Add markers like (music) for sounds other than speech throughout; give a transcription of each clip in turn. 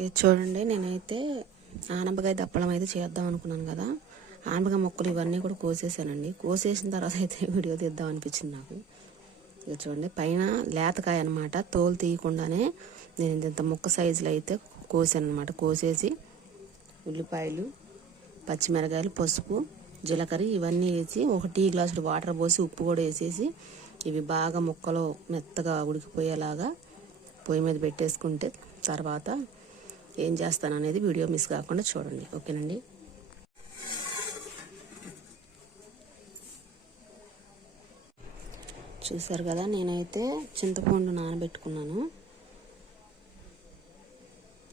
Okay చూడండి నేనైతే ఆనపకాయ దప్పడం అయితే చేద్దాం అనుకున్నాను కదా. ఆనపకాయ మొక్కలు ఇవన్నీ కూడా కోసేసానండి. కోసేసిన తర్వాత అయితే (laughs) వీడియో తీద్దాం అనిపించింది నాకు. ఇక చూడండి పైన లేతకాయ అనమాట తోలు తీయకుండానే నేను ఇంత ముక్క సైజులో అయితే కోసాను అనమాట కోసేసి ఉల్లిపాయలు పచ్చిమిరకాయలు పసుపు జీలకర్ర ఇవన్నీ వేసి ఒక టీ గ్లాసుడు వాటర్ పోసి ఉప్పు కూడా వేసేసి ఇవి బాగా ముక్కలు మెత్తగా ఉడికిపోయేలాగా పొయ్యి మీద పెట్టేసుకుంటే తర్వాత ఏం చేస్తాను అనేది వీడియో మిస్ కాకుండా చూడండి. ఓకేనండి? చూసారు కదా నేనైతే చింతపండు నానబెట్టుకున్నాను.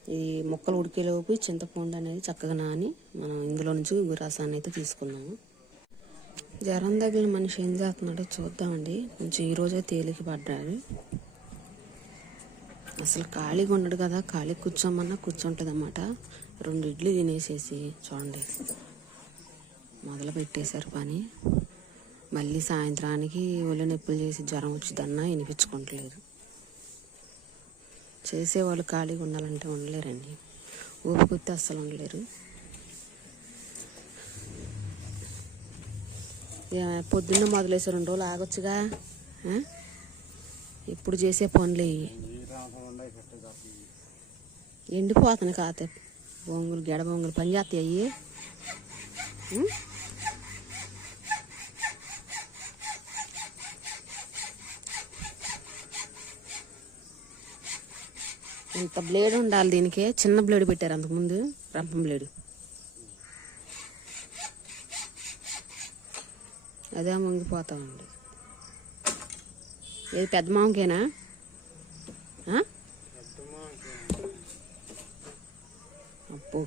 ఈ మొక్కలు ఉడికేలోపు చింతపండు అనేది చక్కగా నాని మనం ఇందులో నుంచి రసాన్ని అయితే తీసుకున్నాము. జ్వరం తగిలిన మనిషి ఏం చేస్తున్నాడో చూద్దామండి. కొంచెం ఈరోజే తేలిక పడ్డాడు. అసలు ఖాళీగా ఉండడు కదా ఖాళీ కూర్చోమన్నా కూర్చుంటుంది అన్నమాట రెండు ఇడ్లీ తినేసేసి చూడండి. మొదలు పెట్టేశారు పని. మళ్ళీ సాయంత్రానికి ఒళ్ళు నొప్పులు చేసి జ్వరం వచ్చిందన్నా వినిపించుకోవట్లేదు చేసేవాళ్ళు ఖాళీగా ఉండాలంటే ఉండలేరండి. ఊపికొత్తే అస్సలు ఉండలేరు. పొద్దున్న మొదలేసి రెండు రోజులు ఆగొచ్చుగా? ఇప్పుడు చేసే పనులు ఇవి ఎండిపోతాను కాతే బొంగులు గెడ బొంగులు పని చేస్తాయి అయ్యి ఉం? ఇంత బ్లేడ్ ఉండాలి దీనికి చిన్న బ్లేడ్ పెట్టారు అంతకుముందు రంపం బ్లేడ్ అదే ముంగిపోతా ఉంది ఏది పెద్ద మామకేనా అప్పు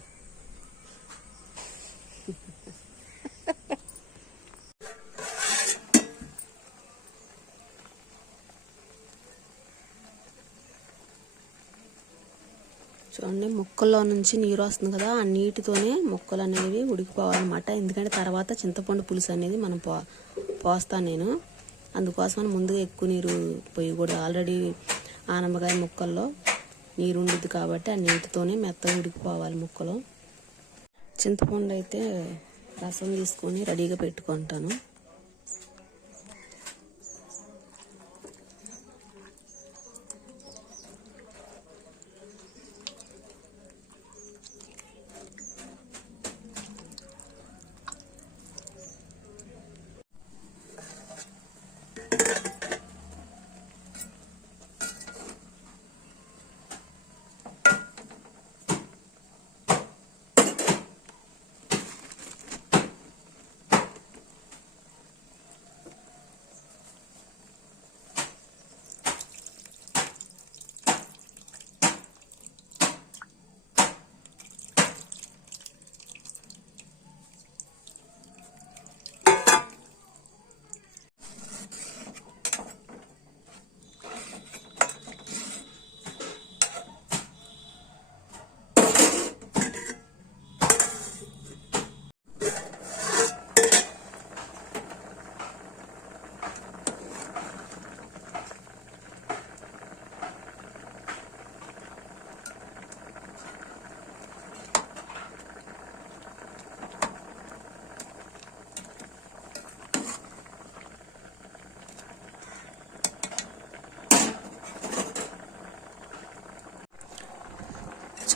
చూడండి మొక్కల్లో నుంచి నీరు వస్తుంది కదా ఆ నీటితోనే మొక్కలు అనేవి ఉడికిపోవాలన్నమాట. ఎందుకంటే తర్వాత చింతపండు పులుసు అనేది మనం పో పోస్తాను నేను. అందుకోసం ముందుగా ఎక్కువ నీరు పోయకూడదు ఆల్రెడీ ఆనమ్మకాయ ముక్కల్లో నీరు ఉండిద్ది కాబట్టి ఆ నీటితోనే మెత్త ఉడికిపోవాలి ముక్కలు. చింతపండు అయితే రసం తీసుకొని రెడీగా పెట్టుకుంటాను.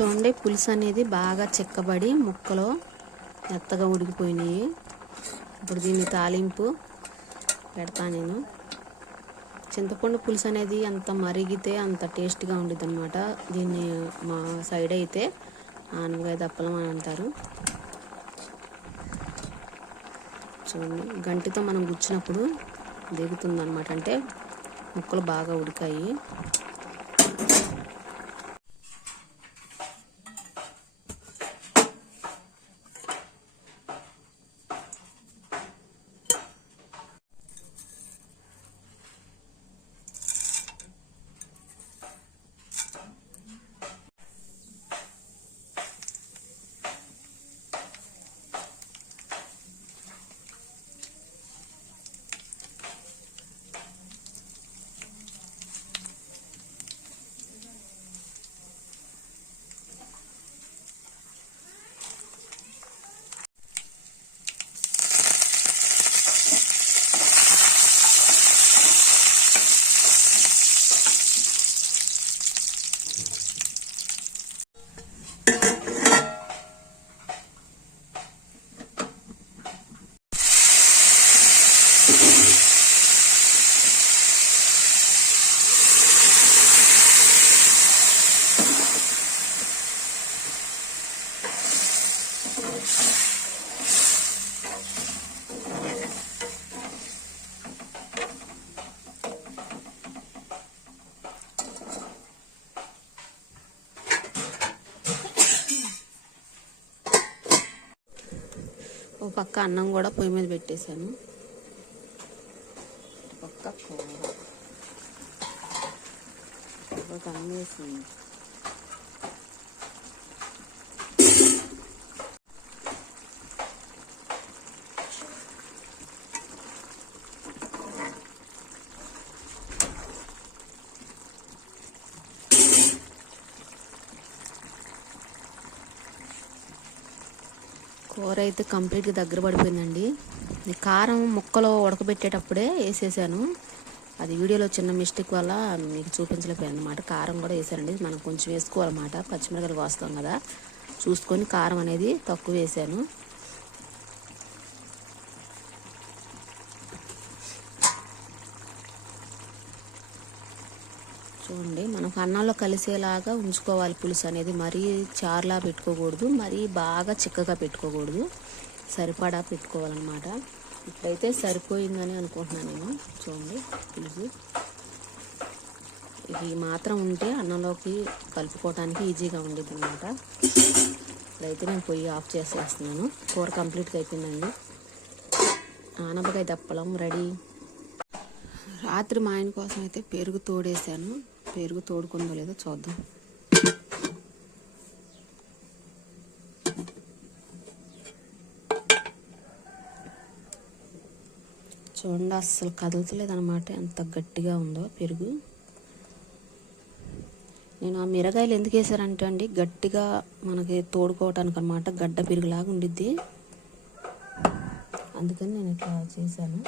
చూడండి పులుసు అనేది బాగా చెక్కబడి ముక్కలు మెత్తగా ఉడికిపోయినాయి. ఇప్పుడు దీన్ని తాలింపు పెడతా నేను. చింతపండు పులుసు అనేది అంత మరిగితే అంత టేస్ట్గా ఉండేది అనమాట దీన్ని మా సైడ్ అయితే ఆనగాయ దప్పలం అని అంటారు. చూడండి గంటితో మనం గుచ్చినప్పుడు దిగుతుంది అనమాట అంటే ముక్కలు బాగా ఉడికాయి. పక్క అన్నం కూడా పొయ్యి మీద పెట్టేశాను. పక్క కూర. ఒక కూర అయితే కంప్లీట్గా దగ్గర పడిపోయిందండి. కారం ముక్కలో ఉడకబెట్టేటప్పుడే వేసేసాను. అది వీడియోలో చిన్న మిస్టేక్ వల్ల మీకు చూపించలేకపోయాను అనమాట కారం కూడా వేసానండి. మనం కొంచెం వేసుకోవాలన్నమాట. పచ్చిమిరకాయలు కోస్తాం కదా. చూసుకొని కారం అనేది తక్కువ వేసాను చూడండి మనకు అన్నంలో కలిసేలాగా ఉంచుకోవాలి పులుసు అనేది. మరీ చార్లా పెట్టుకోకూడదు మరీ బాగా చిక్కగా పెట్టుకోకూడదు. సరిపడా పెట్టుకోవాలన్నమాట. ఇప్పుడైతే సరిపోయిందని అనుకుంటున్నాను నేను. చూడండి పులుసు. ఇది మాత్రం ఉంటే అన్నంలోకి కలుపుకోవడానికి ఈజీగా ఉండేది అనమాట ఇప్పుడైతే నేను పొయ్యి ఆఫ్ చేసేస్తున్నాను. కూర కంప్లీట్గా అయిపోయిందండి. ఆనపకాయ దప్పలం రెడీ. రాత్రి మా ఆయన కోసం అయితే పెరుగు తోడేసాను పెరుగు తోడుకుందో లేదో చూద్దాం. చూడండి అస్సలు కదలతలేదు ఎంత గట్టిగా ఉందో పెరుగు. నేను ఆ మిరగాయలు ఎందుకు వేసారంటే అండి గట్టిగా మనకి తోడుకోవటానికి అనమాట గడ్డ పెరుగులాగా ఉండిద్ది. అందుకని నేను ఇట్లా చేశాను.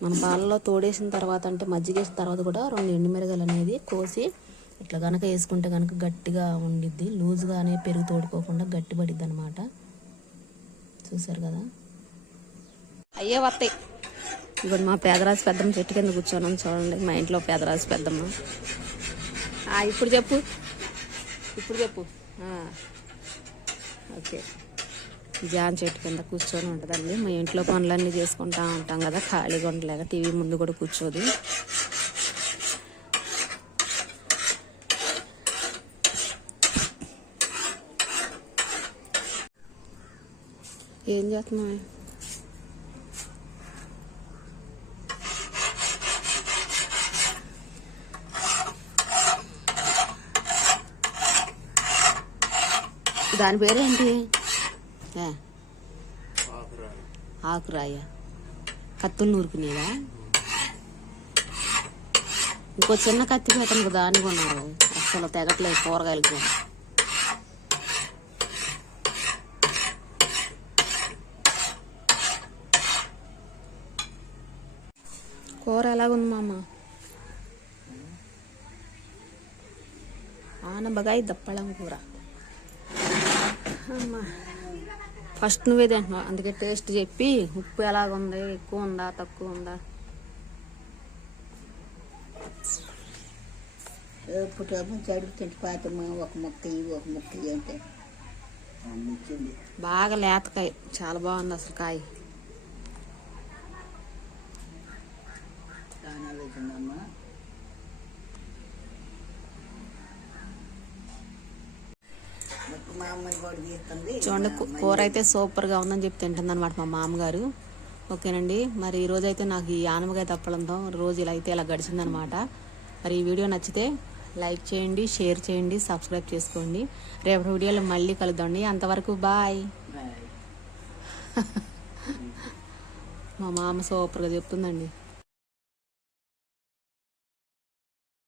మన పాలలో తోడేసిన తర్వాత అంటే మజ్జిగ వేసిన తర్వాత కూడా రెండు ఎండుమిరగాయలు అనేది కోసి ఇట్లా గనక వేసుకుంటే కనుక గట్టిగా ఉండిద్ది. లూజ్గానే పెరుగు తోడుకోకుండా గట్టి పడిద్ది అనమాట చూసారు కదా? అయ్యే వస్తాయి ఇప్పుడు మా పేదరాజు పెద్దమ్మ చెట్టు కింద కూర్చోన్నాం చూడండి. మా ఇంట్లో పేదరాజు పెద్దమ్మ. ఇప్పుడు చెప్పు. ఇప్పుడు చెప్పు. ఓకే. జాన్ చెట్టు కింద కూర్చొని ఉంటుందండి. మా ఇంట్లో పనులన్నీ చేసుకుంటా ఉంటాం కదా ఖాళీగా ఉండలేక టీవీ ముందు కూడా కూర్చోదు. ఏం చేస్తున్నావు? దాని పేరేంటి? ఆకురాయ. కత్తులు నూరుకునేదా ఇంకో చిన్న కత్తి పెట్టను దాన్ని కొన్నారు. అసలు తెగట్లేదు కూరగాయలకి. కూర ఎలాగుంది మామ? ఆనబగాయ దప్పడం కూర. అమ్మా. ఫస్ట్ నువ్వే తింటున్నావు. అందుకే టేస్ట్ చెప్పి ఉప్పు ఎలాగుంది? ఎక్కువ ఉందా తక్కువ ఉందా పుట్టమ్మ అడుగుతుంటే పాతమ్మ ఒక ముక్క ఇవి ఒక ముక్క ఇవి అంటే బాగా లేతకాయ. చాలా బాగుంది అసలు కాయ. చాలా వేసిందమ్మ మొత్తం మా అమ్మని కూడా తీస్తుంది చూడండి కూర అయితే సూపర్గా ఉందని చెప్పి తింటుంది అనమాట మా మామగారు. ఓకేనండి మరి ఈ రోజు అయితే నాకు ఈ ఆనమకాయ తప్పడంతో రోజు ఇలా అయితే ఇలా గడిచిందనమాట మరి ఈ వీడియో నచ్చితే లైక్ చేయండి షేర్ చేయండి సబ్స్క్రైబ్ చేసుకోండి. రేపటి వీడియోలో మళ్ళీ కలుద్దాండి అంతవరకు బాయ్. (laughs) మా మామ సూపర్గా చెప్తుందండి.